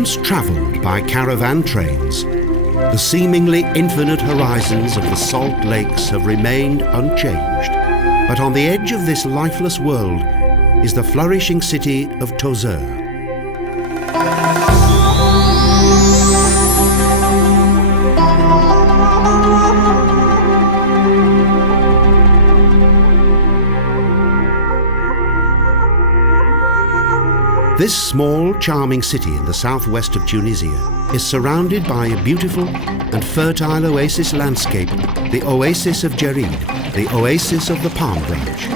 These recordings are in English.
Once travelled by caravan trains, the seemingly infinite horizons of the salt lakes have remained unchanged. But on the edge of this lifeless world is the flourishing city of Tozeur. This small, charming city in the southwest of Tunisia is surrounded by a beautiful and fertile oasis landscape, the Oasis of Djerid, the Oasis of the palm branch.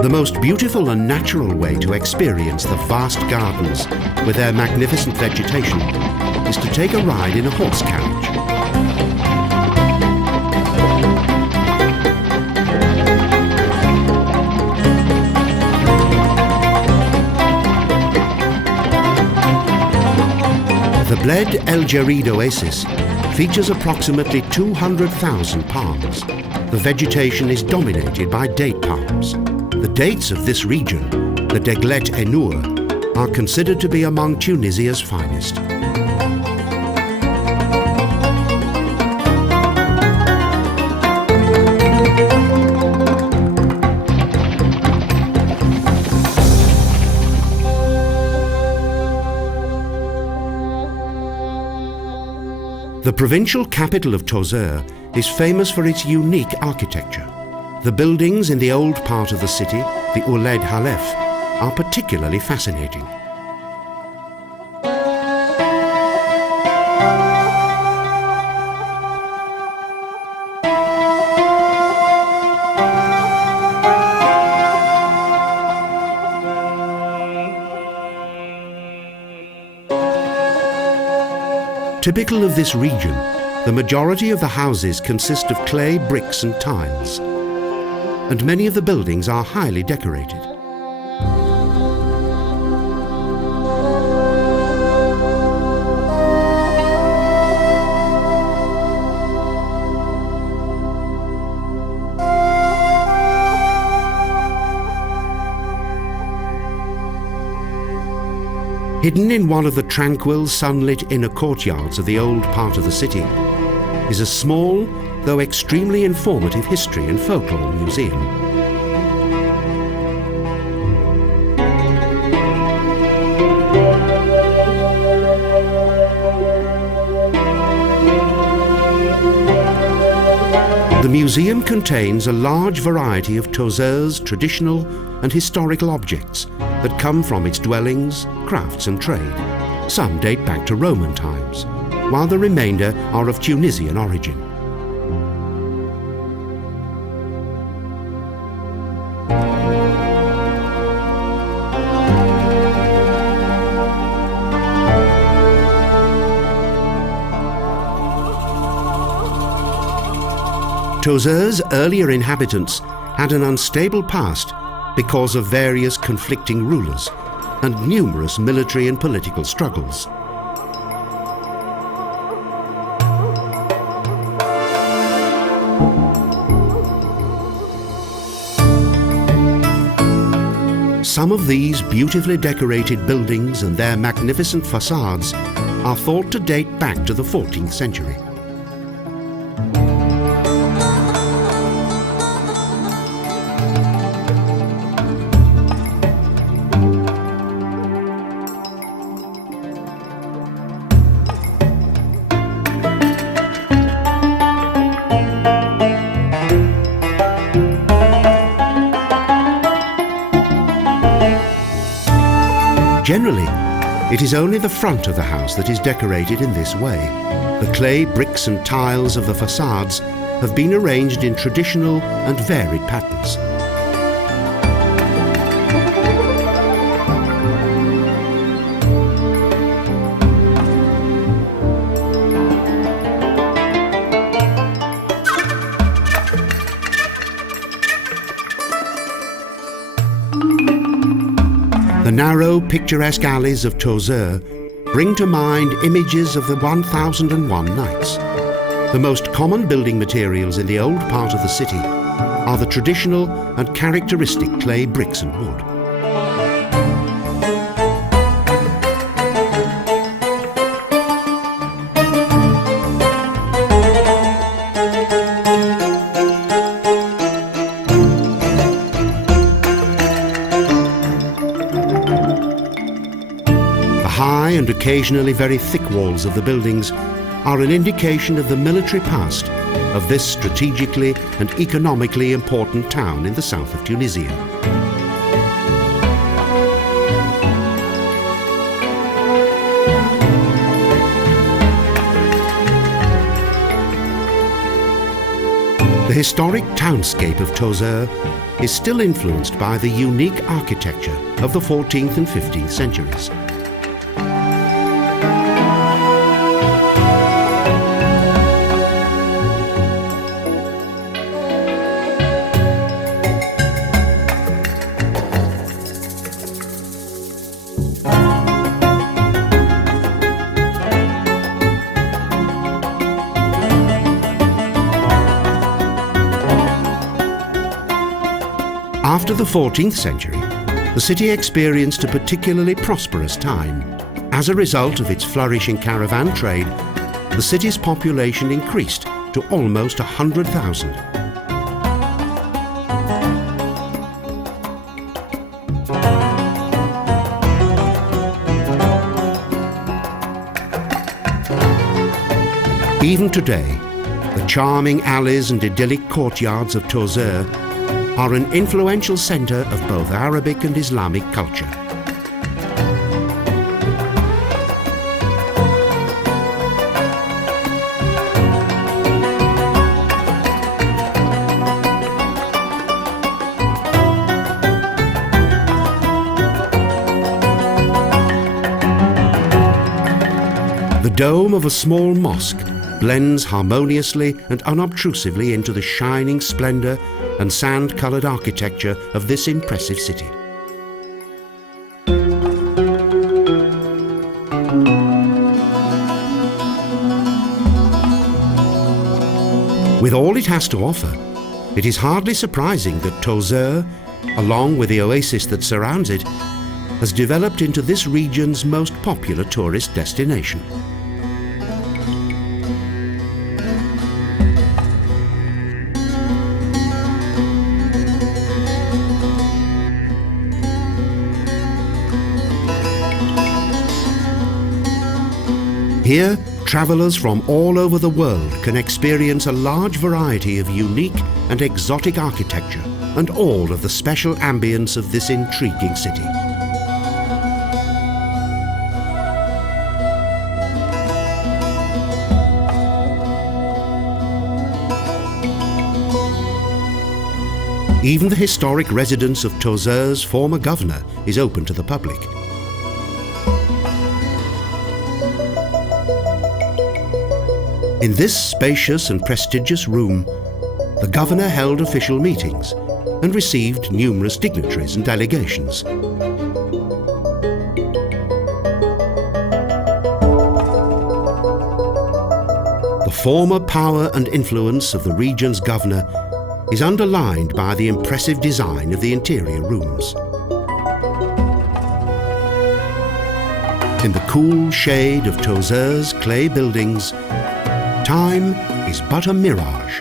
The most beautiful and natural way to experience the vast gardens with their magnificent vegetation is to take a ride in a horse carriage. The Bled El Djerid Oasis features approximately 200,000 palms. The vegetation is dominated by date palms. The dates of this region, the Deglet Ennour, are considered to be among Tunisia's finest. The provincial capital of Tozeur is famous for its unique architecture. The buildings in the old part of the city, the Ouled Halef, are particularly fascinating. Typical of this region, the majority of the houses consist of clay bricks and tiles, and many of the buildings are highly decorated. Hidden in one of the tranquil, sunlit inner courtyards of the old part of the city is a small, though extremely informative history and folklore museum. The museum contains a large variety of Tozeur's traditional and historical objects that come from its dwellings, crafts and trade. Some date back to Roman times, while the remainder are of Tunisian origin. Tozeur's earlier inhabitants had an unstable past because of various conflicting rulers and numerous military and political struggles. Some of these beautifully decorated buildings and their magnificent facades are thought to date back to the 14th century. Generally, it is only the front of the house that is decorated in this way. The clay bricks and tiles of the facades have been arranged in traditional and varied patterns. The narrow, picturesque alleys of Tozeur bring to mind images of the 1001 Nights. The most common building materials in the old part of the city are the traditional and characteristic clay bricks and wood. The high and occasionally very thick walls of the buildings are an indication of the military past of this strategically and economically important town in the south of Tunisia. The historic townscape of Tozeur is still influenced by the unique architecture of the 14th and 15th centuries. After the 14th century, the city experienced a particularly prosperous time. As a result of its flourishing caravan trade, the city's population increased to almost 100,000. Even today, the charming alleys and idyllic courtyards of Tozeur are an influential centre of both Arabic and Islamic culture. The dome of a small mosque blends harmoniously and unobtrusively into the shining splendour and sand-coloured architecture of this impressive city. With all it has to offer, it is hardly surprising that Tozeur, along with the oasis that surrounds it, has developed into this region's most popular tourist destination. Here, travellers from all over the world can experience a large variety of unique and exotic architecture and all of the special ambience of this intriguing city. Even the historic residence of Tozeur's former governor is open to the public. In this spacious and prestigious room, the governor held official meetings and received numerous dignitaries and delegations. The former power and influence of the region's governor is underlined by the impressive design of the interior rooms. In the cool shade of Tozeur's clay buildings, time is but a mirage.